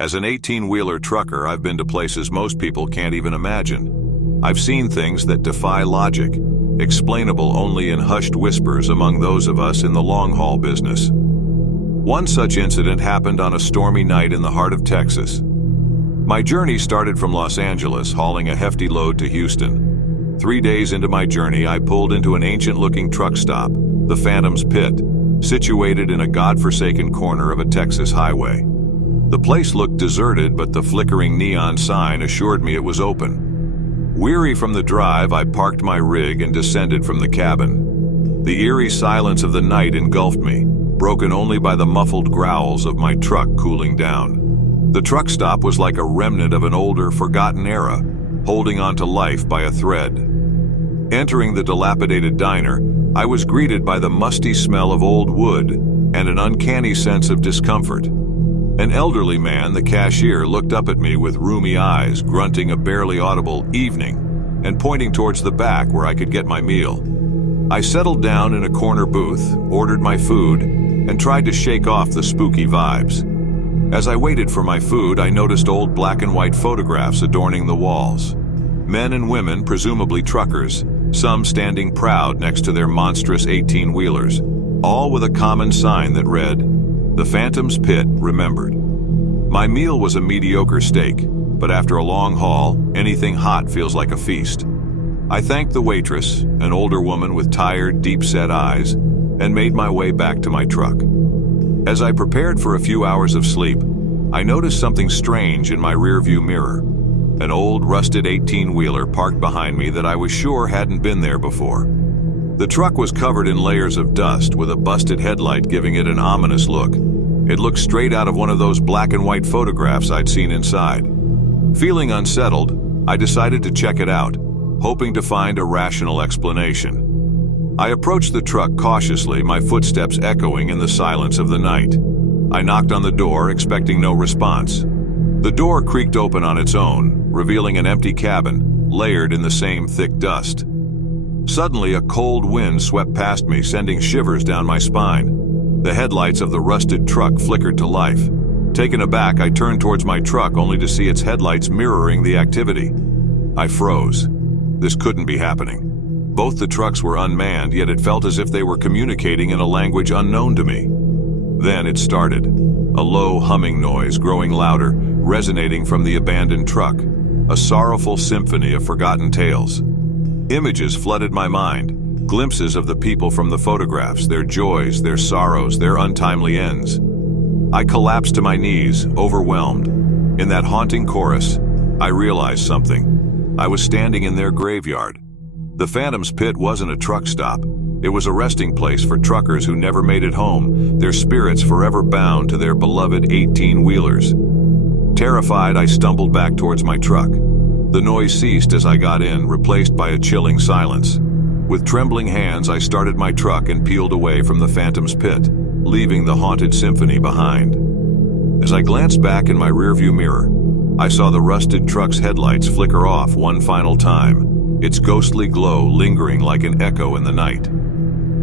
As an 18-wheeler trucker, I've been to places most people can't even imagine. I've seen things that defy logic, explainable only in hushed whispers among those of us in the long-haul business. One such incident happened on a stormy night in the heart of Texas. My journey started from Los Angeles, hauling a hefty load to Houston. 3 days into my journey, I pulled into an ancient-looking truck stop, the Phantom's Pit, situated in a godforsaken corner of a Texas highway. The place looked deserted, but the flickering neon sign assured me it was open. Weary from the drive, I parked my rig and descended from the cabin. The eerie silence of the night engulfed me, broken only by the muffled growls of my truck cooling down. The truck stop was like a remnant of an older, forgotten era, holding on to life by a thread. Entering the dilapidated diner, I was greeted by the musty smell of old wood and an uncanny sense of discomfort. An elderly man, the cashier, looked up at me with rheumy eyes, grunting a barely audible "evening," and pointing towards the back where I could get my meal. I settled down in a corner booth, ordered my food, and tried to shake off the spooky vibes. As I waited for my food, I noticed old black and white photographs adorning the walls. Men and women, presumably truckers, some standing proud next to their monstrous 18-wheelers, all with a common sign that read, "The Phantom's Pit Remembered." My meal was a mediocre steak, but after a long haul, anything hot feels like a feast. I thanked the waitress, an older woman with tired, deep-set eyes, and made my way back to my truck. As I prepared for a few hours of sleep, I noticed something strange in my rearview mirror. An old, rusted 18-wheeler parked behind me that I was sure hadn't been there before. The truck was covered in layers of dust, with a busted headlight giving it an ominous look. It looked straight out of one of those black and white photographs I'd seen inside. Feeling unsettled, I decided to check it out, hoping to find a rational explanation. I approached the truck cautiously, my footsteps echoing in the silence of the night. I knocked on the door, expecting no response. The door creaked open on its own, revealing an empty cabin, layered in the same thick dust. Suddenly, a cold wind swept past me, sending shivers down my spine. The headlights of the rusted truck flickered to life. Taken aback, I turned towards my truck only to see its headlights mirroring the activity. I froze. This couldn't be happening. Both the trucks were unmanned, yet it felt as if they were communicating in a language unknown to me. Then it started. A low humming noise, growing louder, resonating from the abandoned truck. A sorrowful symphony of forgotten tales. Images flooded my mind, glimpses of the people from the photographs, their joys, their sorrows, their untimely ends. I collapsed to my knees, overwhelmed. In that haunting chorus, I realized something. I was standing in their graveyard. The Phantom's Pit wasn't a truck stop. It was a resting place for truckers who never made it home, their spirits forever bound to their beloved 18-wheelers. Terrified, I stumbled back towards my truck. The noise ceased as I got in, replaced by a chilling silence. With trembling hands, I started my truck and peeled away from the Phantom's Pit, leaving the haunted symphony behind. As I glanced back in my rearview mirror, I saw the rusted truck's headlights flicker off one final time, its ghostly glow lingering like an echo in the night.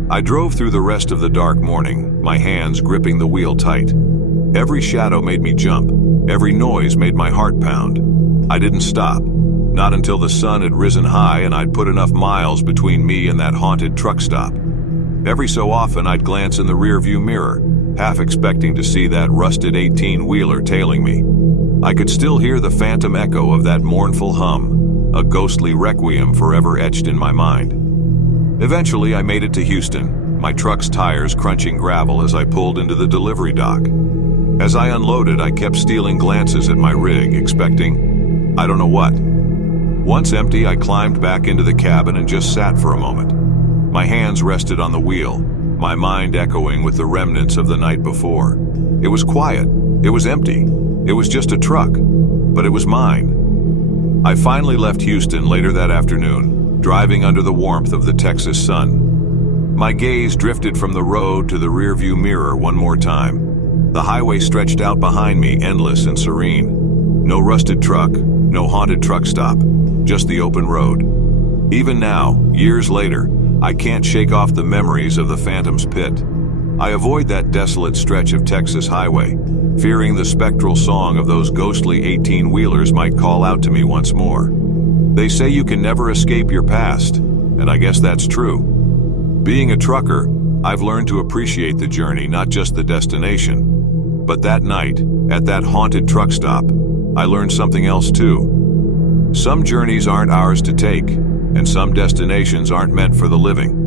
I drove through the rest of the dark morning, my hands gripping the wheel tight. Every shadow made me jump, every noise made my heart pound. I didn't stop, not until the sun had risen high and I'd put enough miles between me and that haunted truck stop. Every so often I'd glance in the rearview mirror, half expecting to see that rusted 18-wheeler tailing me. I could still hear the phantom echo of that mournful hum, a ghostly requiem forever etched in my mind. Eventually I made it to Houston, my truck's tires crunching gravel as I pulled into the delivery dock. As I unloaded, I kept stealing glances at my rig, expecting, I don't know what. Once empty, I climbed back into the cabin and just sat for a moment. My hands rested on the wheel, my mind echoing with the remnants of the night before. It was quiet, it was empty, it was just a truck, but it was mine. I finally left Houston later that afternoon, driving under the warmth of the Texas sun. My gaze drifted from the road to the rearview mirror one more time. The highway stretched out behind me, endless and serene. No rusted truck, no haunted truck stop, just the open road. Even now, years later, I can't shake off the memories of the Phantom's Pit. I avoid that desolate stretch of Texas highway, fearing the spectral song of those ghostly 18-wheelers might call out to me once more. They say you can never escape your past, and I guess that's true. Being a trucker, I've learned to appreciate the journey, not just the destination. But that night, at that haunted truck stop, I learned something else too. Some journeys aren't ours to take, and some destinations aren't meant for the living.